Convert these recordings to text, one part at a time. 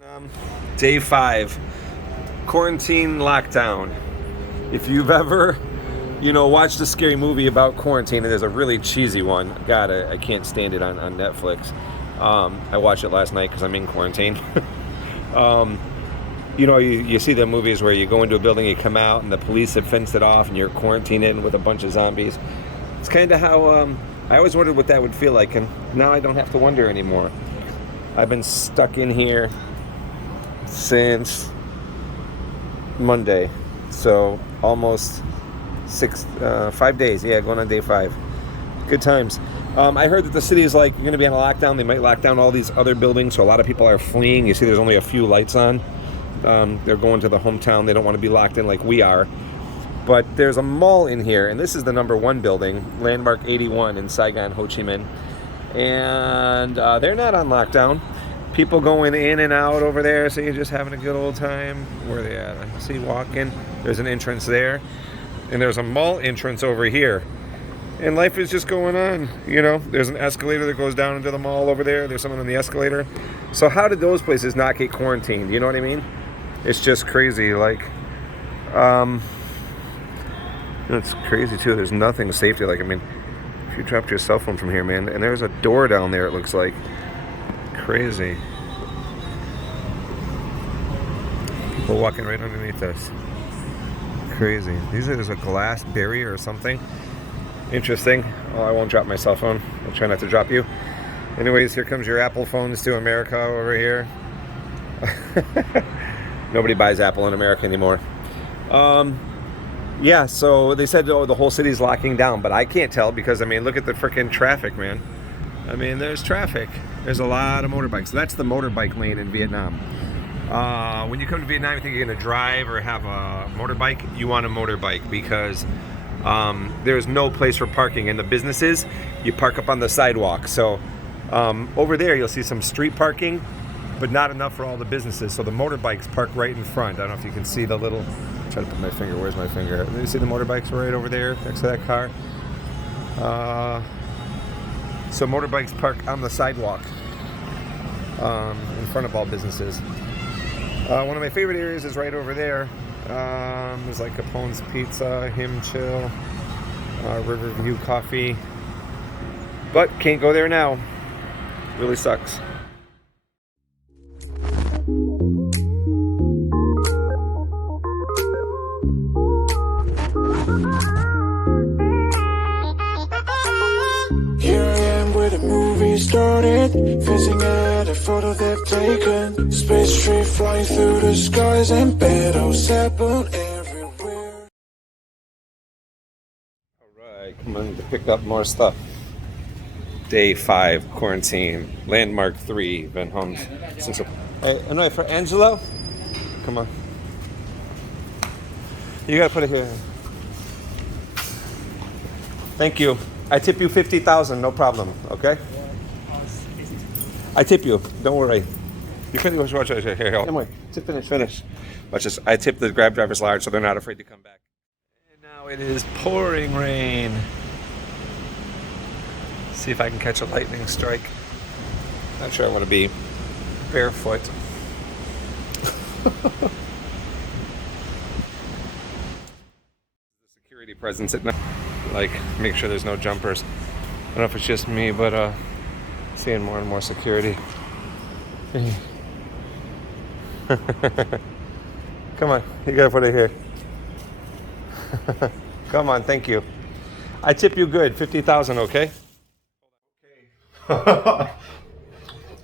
Vietnam, day 5, quarantine lockdown. If you've ever, watched a scary movie about quarantine, and there's a really cheesy one. God, I can't stand it on Netflix. I watched it last night because I'm in quarantine. You see the movies where you go into a building, you come out, and the police have fenced it off, and you're quarantined in with a bunch of zombies. It's kind of how I always wondered what that would feel like, and now I don't have to wonder anymore. I've been stuck in here since Monday, so almost 5 days. Yeah, going on day 5. Good times. I heard that the city is going to be on a lockdown. They might lock down all these other buildings, so a lot of people are fleeing. You see, there's only a few lights on. They're going to the hometown. They don't want to be locked in like we are. But there's a mall in here, and this is the number 1 building, Landmark 81 in Saigon, Ho Chi Minh. And they're not on lockdown. People going in and out over there, so you're just having a good old time. Where are they at? I see walking. There's an entrance there. And there's a mall entrance over here. And life is just going on. There's an escalator that goes down into the mall over there. There's someone on the escalator. So how did those places not get quarantined? You know what I mean? It's just crazy. It's crazy too. There's nothing safety. If you dropped your cell phone from here, man, and there's a door down there, it looks like. Crazy. People walking right underneath us. Crazy. There's a glass barrier or something. Interesting. Oh, I won't drop my cell phone. I'll try not to drop you. Anyways, here comes your Apple phones to America over here. Nobody buys Apple in America anymore. Yeah, so they said, the whole city's locking down, but I can't tell because, look at the freaking traffic, man. There's traffic. There's a lot of motorbikes. So that's the motorbike lane in Vietnam. When you come to Vietnam, you think you're going to drive or have a motorbike, you want a motorbike because there's no place for parking. In the businesses, you park up on the sidewalk. So over there, you'll see some street parking, but not enough for all the businesses. So the motorbikes park right in front. I don't know if you can see the little... Try to put my finger. Where's my finger? You see the motorbikes right over there next to that car? So motorbikes park on the sidewalk in front of all businesses. One of my favorite areas is right over there. There's Capone's Pizza, Him Chill, Riverview Coffee. But can't go there now. Really sucks. Started facing at a photo they've taken. Space tree flying through the skies and petals happen everywhere. Alright, come on to pick up more stuff. Day 5, quarantine. Landmark 3, Vinhomes. Hey, no, for Angelo? Come on. You gotta put it here. Thank you. I tip you 50,000, no problem, okay? I tip you. Don't worry. You finish. Watch here. Don't worry. Finish. Watch this. I tip the Grab drivers large, so they're not afraid to come back. And now it is pouring rain. See if I can catch a lightning strike. Not sure I want to be barefoot. The security presence at night. Make sure there's no jumpers. I don't know if it's just me, but seeing more and more security. Come on, you gotta put it here. Come on, thank you. I tip you good, 50,000, okay? Okay.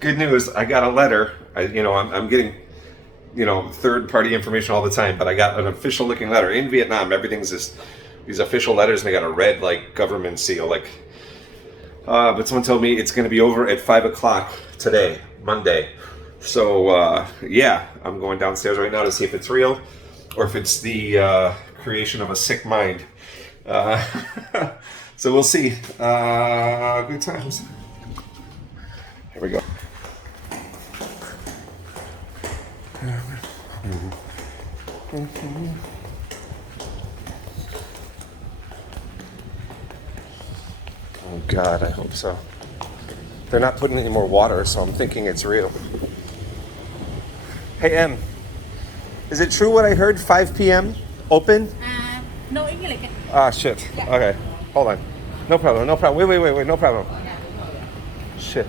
Good news, I got a letter. I'm getting, third-party information all the time, but I got an official-looking letter. In Vietnam, everything's these official letters, and they got a red, government seal, but someone told me it's going to be over at 5 o'clock today, Monday. So, yeah, I'm going downstairs right now to see if it's real or if it's the creation of a sick mind. So we'll see. Good times. Here we go. Oh God, I hope so. They're not putting any more water, so I'm thinking it's real. Hey, Em, is it true what I heard? 5 p.m. open? No English. Ah, shit. Okay, hold on. No problem, no problem. Wait, no problem. Shit.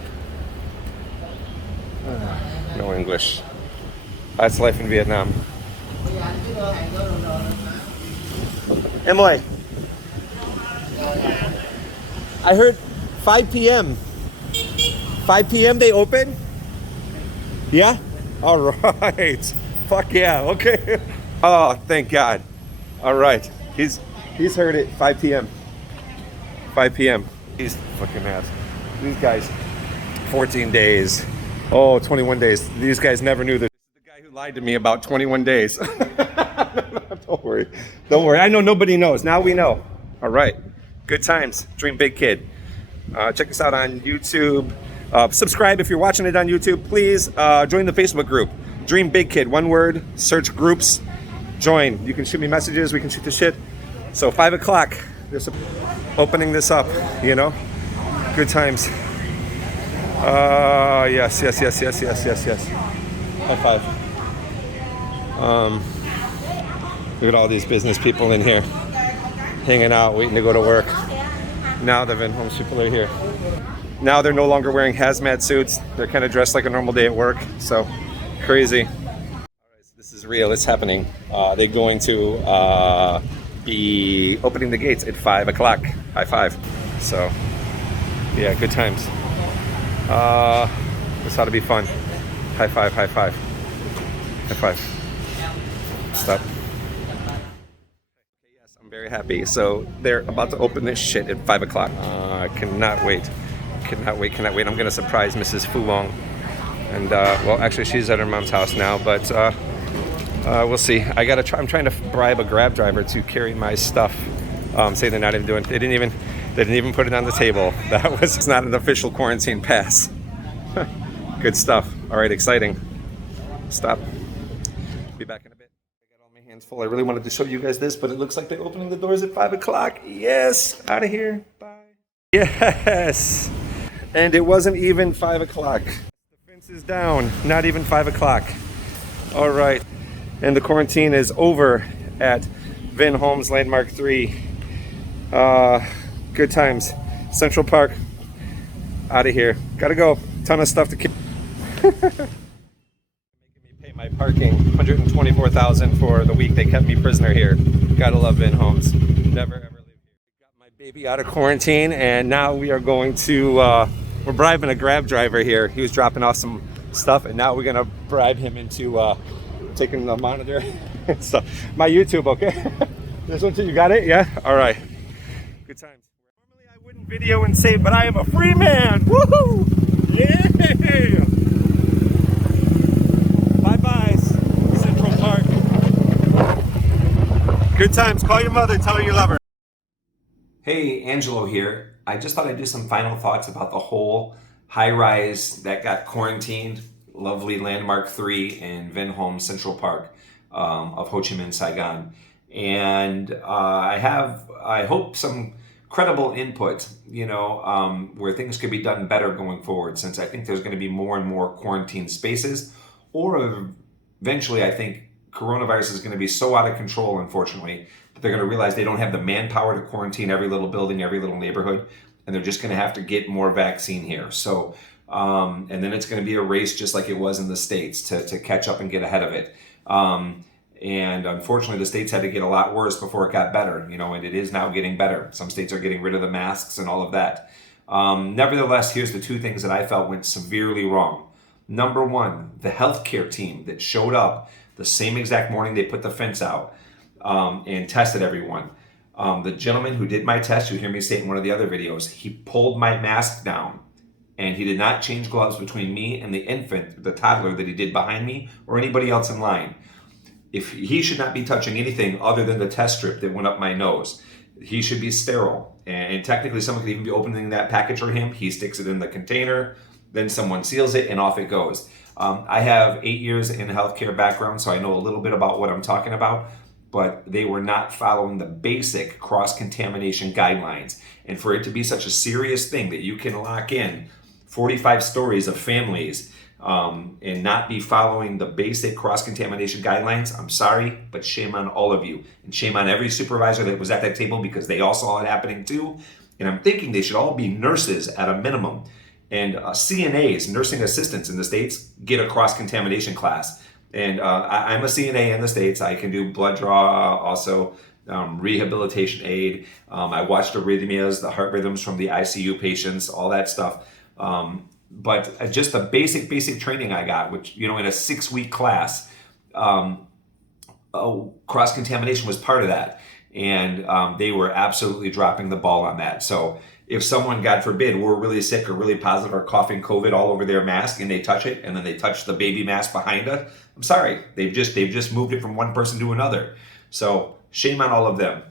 No English. That's life in Vietnam. Emily, I heard 5 p.m. 5 p.m. they open? Yeah? All right. Fuck yeah. Okay. Oh, thank God. All right. He's heard it. 5 p.m. 5 p.m. He's fucking ass. These guys, 14 days. Oh, 21 days. These guys never knew this. This is the guy who lied to me about 21 days. Don't worry. Don't worry. I know nobody knows. Now we know. All right. Good times. Dream big, kid. Check us out on YouTube. Subscribe if you're watching it on YouTube. Please join the Facebook group. Dream Big Kid. One word. Search groups. Join. You can shoot me messages. We can shoot the shit. So 5 o'clock. There's opening this up. You know. Good times. Yes. High five. Look at all these business people in here, hanging out, waiting to go to work. Now the Vinhomes people are here. Now they're no longer wearing hazmat suits. They're kind of dressed like a normal day at work. So crazy. All right, so this is real. It's happening. They're going to be opening the gates at 5 o'clock. High five. So yeah, good times. This ought to be fun. High five, high five. High five. Stop. Yes, I'm very happy. So they're about to open this shit at 5 o'clock. Cannot wait. Cannot wait. I'm going to surprise Mrs. Fulong. And, well, actually, she's at her mom's house now, but we'll see. I'm trying to bribe a Grab driver to carry my stuff. Say they're not even doing. They didn't even put it on the table. It's not an official quarantine pass. Good stuff. All right, exciting. Stop. Be back in a bit. I got all my hands full. I really wanted to show you guys this, but it looks like they're opening the doors at 5 o'clock. Yes, out of here. Bye. Yes. And it wasn't even 5 o'clock. The fence is down. Not even 5 o'clock. All right. And the quarantine is over at Vinhomes Landmark 3. Good times. Central Park. Out of here. Gotta go. Ton of stuff to keep. Making me pay my parking. $124,000 for the week they kept me prisoner here. Gotta love Vinhomes. Never ever leave here. Got my baby out of quarantine, and now we are going to. We're bribing a Grab driver here. He was dropping off some stuff, and now we're gonna bribe him into taking the monitor and stuff. My YouTube, okay? This one too. You got it? Yeah. All right. Good times. Normally I wouldn't video and save, but I am a free man. Woohoo! Yeah! Bye-bye, Central Park. Good times. Call your mother. Tell her you love her. Hey, Angelo here. I just thought I'd do some final thoughts about the whole high-rise that got quarantined. Lovely Landmark 3 in Vinhomes Central Park of Ho Chi Minh, Saigon. And I hope some credible input, where things could be done better going forward, since I think there's going to be more and more quarantine spaces, or eventually I think coronavirus is going to be so out of control, unfortunately, that they're going to realize they don't have the manpower to quarantine every little building, every little neighborhood, and they're just going to have to get more vaccine here. So, and then it's going to be a race just like it was in the States to catch up and get ahead of it. And unfortunately, the states had to get a lot worse before it got better, and it is now getting better. Some states are getting rid of the masks and all of that. Nevertheless, here's the two things that I felt went severely wrong. Number one, the healthcare team that showed up the same exact morning they put the fence out and tested everyone. The gentleman who did my test, you hear me say it in one of the other videos, he pulled my mask down, and he did not change gloves between me and the infant, the toddler that he did behind me, or anybody else in line. If he should not be touching anything other than the test strip that went up my nose. He should be sterile. And technically someone could even be opening that package for him. He sticks it in the container, then someone seals it, and off it goes. I have 8 years in a healthcare background, so I know a little bit about what I'm talking about, but they were not following the basic cross-contamination guidelines. And for it to be such a serious thing that you can lock in 45 stories of families and not be following the basic cross-contamination guidelines, I'm sorry, but shame on all of you. And shame on every supervisor that was at that table, because they all saw it happening too. And I'm thinking they should all be nurses at a minimum. And CNAs, nursing assistants in the States, get a cross-contamination class. And I'm a CNA in the States. I can do blood draw, also rehabilitation aid. I watched arrhythmias, the heart rhythms from the ICU patients, all that stuff. But just the basic training I got, which, in a 6-week class, cross-contamination was part of that. And they were absolutely dropping the ball on that. So if someone, God forbid, were really sick or really positive or coughing COVID all over their mask, and they touch it, and then they touch the baby mask behind us, I'm sorry, they've just moved it from one person to another. So shame on all of them.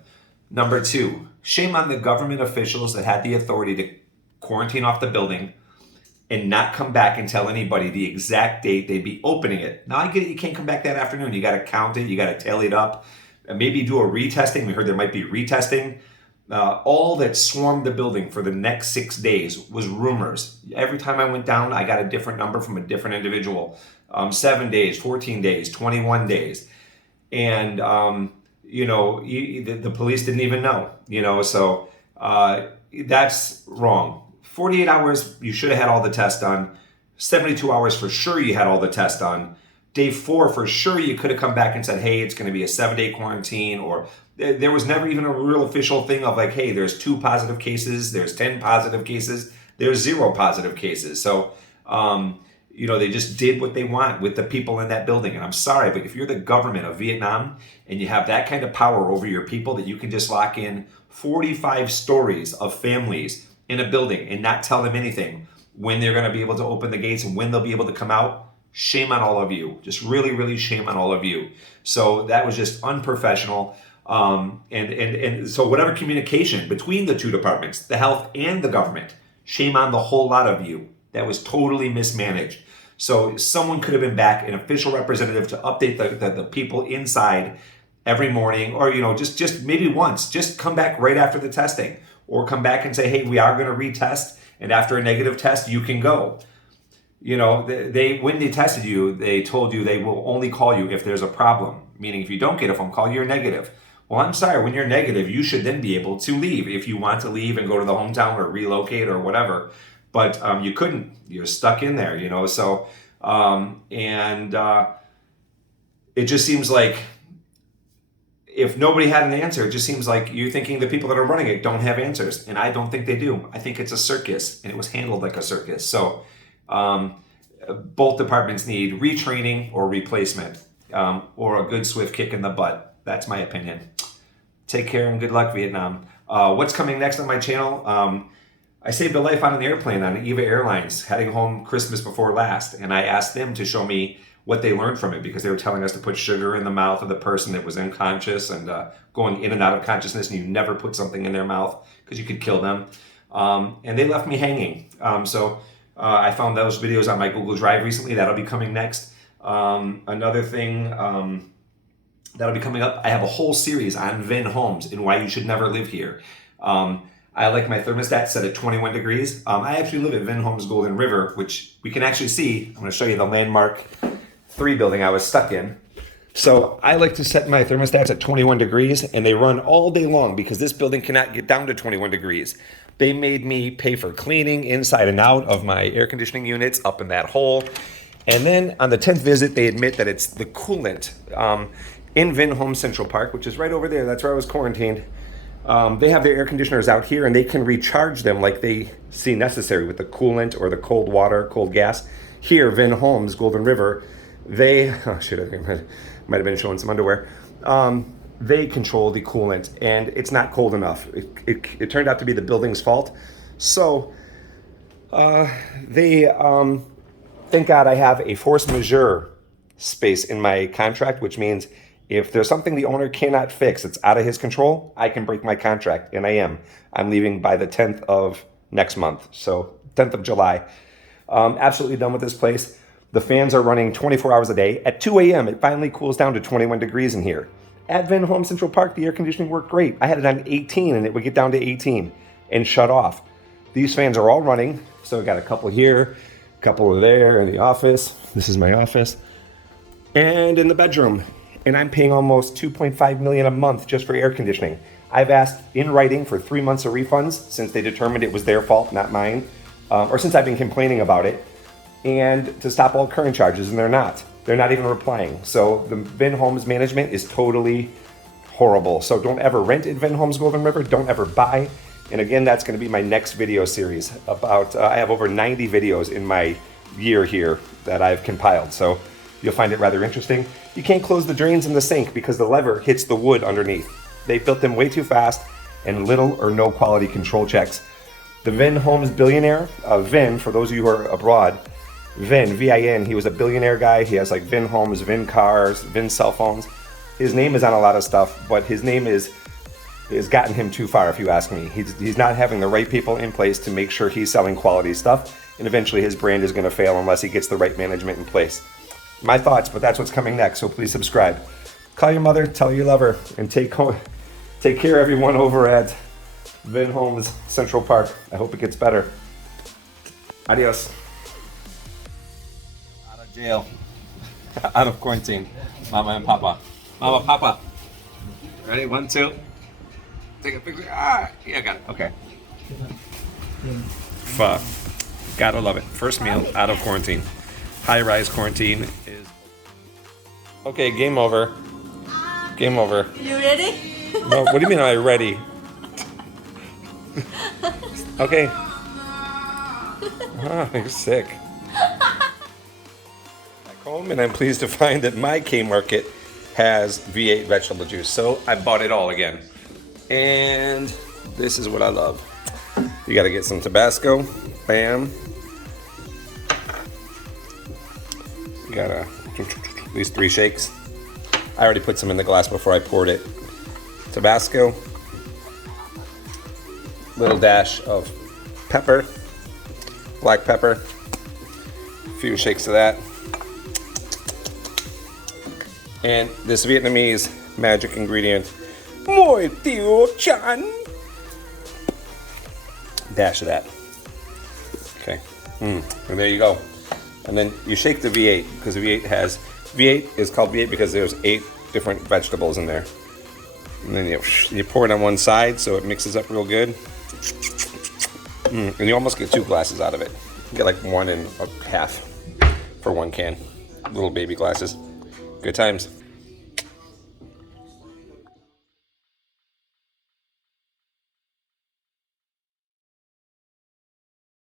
Number 2, shame on the government officials that had the authority to quarantine off the building and not come back and tell anybody the exact date they'd be opening it. Now, I get it, you can't come back that afternoon. You got to count it, you got to tally it up, and maybe do a retesting. We heard there might be retesting. All that swarmed the building for the next 6 days was rumors. Every time I went down, I got a different number from a different individual. 7 days, 14 days, 21 days. And, the police didn't even know, so that's wrong. 48 hours, you should have had all the tests done. 72 hours, for sure you had all the tests done. Day 4, for sure you could have come back and said, hey, it's going to be a 7-day quarantine, or there was never even a real official thing of like, hey, there's 2 positive cases, there's 10 positive cases, there's 0 positive cases. So, they just did what they want with the people in that building. And I'm sorry, but if you're the government of Vietnam and you have that kind of power over your people that you can just lock in 45 stories of families in a building and not tell them anything when they're going to be able to open the gates and when they'll be able to come out, shame on all of you. Just really, really shame on all of you. So that was just unprofessional. And so whatever communication between the 2 departments, the health and the government, shame on the whole lot of you. That was totally mismanaged. So someone could have been back, an official representative, to update the people inside every morning, or, just maybe once, just come back right after the testing, or come back and say, hey, we are going to retest, and after a negative test, you can go. When they tested you, they told you they will only call you if there's a problem, meaning if you don't get a phone call, you're negative. Well, I'm sorry, when you're negative, you should then be able to leave if you want to leave and go to the hometown or relocate or whatever. But you couldn't. You're stuck in there, So, it just seems like if nobody had an answer, it just seems like you're thinking the people that are running it don't have answers. And I don't think they do. I think it's a circus, and it was handled like a circus. So both departments need retraining or replacement, or a good swift kick in the butt. That's my opinion. Take care and good luck, Vietnam. What's coming next on my channel? I saved a life on an airplane on Eva Airlines heading home Christmas before last, and I asked them to show me what they learned from it, because they were telling us to put sugar in the mouth of the person that was unconscious and going in and out of consciousness, and you never put something in their mouth because you could kill them. And they left me hanging. So I found those videos on my Google Drive recently. That'll be coming next. Another thing that'll be coming up, I have a whole series on Vinhomes and why you should never live here. I like my thermostat set at 21 degrees. I actually live at Vinhomes Golden River, which we can actually see. I'm going to show you the Landmark 3 building I was stuck in. So I like to set my thermostats at 21 degrees, and they run all day long because this building cannot get down to 21 degrees. They made me pay for cleaning inside and out of my air conditioning units up in that hole. And then on the 10th visit, they admit that it's the coolant in Vinhomes Central Park, which is right over there. That's where I was quarantined. They have their air conditioners out here, and they can recharge them like they see necessary with the coolant or the cold water, cold gas. Here, Vinhomes, Golden River, they, I think I might have been showing some underwear. They control the coolant, and it's not cold enough. It turned out to be the building's fault. So thank God I have a force majeure space in my contract, which means if there's something the owner cannot fix, it's out of his control, I can break my contract, and I am. I'm leaving by the 10th of next month, so 10th of July. Absolutely done with this place. The fans are running 24 hours a day. At 2 a.m., it finally cools down to 21 degrees in here. At Vinhomes Central Park, the air conditioning worked great. I had it on 18, and it would get down to 18 and shut off. These fans are all running, so I got a couple here, couple are there in the office. This is my office. And in the bedroom. And I'm paying almost $2.5 million a month just for air conditioning. I've asked in writing for 3 months of refunds since they determined it was their fault, not mine, or since I've been complaining about it, and to stop all current charges, and they're not. They're not even replying. So the Vinhomes management is totally horrible. So don't ever rent at Vinhomes Golden River. Don't ever buy. And again, that's going to be my next video series about, I have over 90 videos in my year here that I've compiled. So you'll find it rather interesting. You can't close the drains in the sink because the lever hits the wood underneath. They built them way too fast and little or no quality control checks. The Vinhomes billionaire, Vin, for those of you who are abroad, Vin, V-I-N, he was a billionaire guy. He has like Vinhomes, Vin cars, Vin cell phones. His name is on a lot of stuff, but his name has gotten him too far, if you ask me. He's not having the right people in place to make sure he's selling quality stuff, and eventually his brand is going to fail unless he gets the right management in place. My thoughts, but that's what's coming next, so please subscribe. Call your mother, tell her you love her, and take care everyone over at Vinhomes Central Park. I hope it gets better. Adios. Out of jail. Out of quarantine. Mama and Papa. Mama, Papa. Ready? 1, 2. Take a picture. Ah, yeah, got it. Okay. Fuck. Gotta love it. First meal out of quarantine. High-rise quarantine is... Okay, game over. Game over. You ready? No, what do you mean am I ready? Okay. Oh, you're sick. Back home, and I'm pleased to find that my K-Market has V8 vegetable juice, so I bought it all again. And this is what I love. You gotta get some Tabasco. Bam. You gotta at least 3 shakes. I already put some in the glass before I poured it. Tabasco. Little dash of pepper. Black pepper. A few shakes of that. And this Vietnamese magic ingredient, Moi Tio Chan. Dash of that. Okay. And there you go. And then you shake the V8 because the V8 is called V8 because there's 8 different vegetables in there. And then you pour it on one side so it mixes up real good. And you almost get 2 glasses out of it. You get like 1 1/2 for 1 can. Little baby glasses. Good times.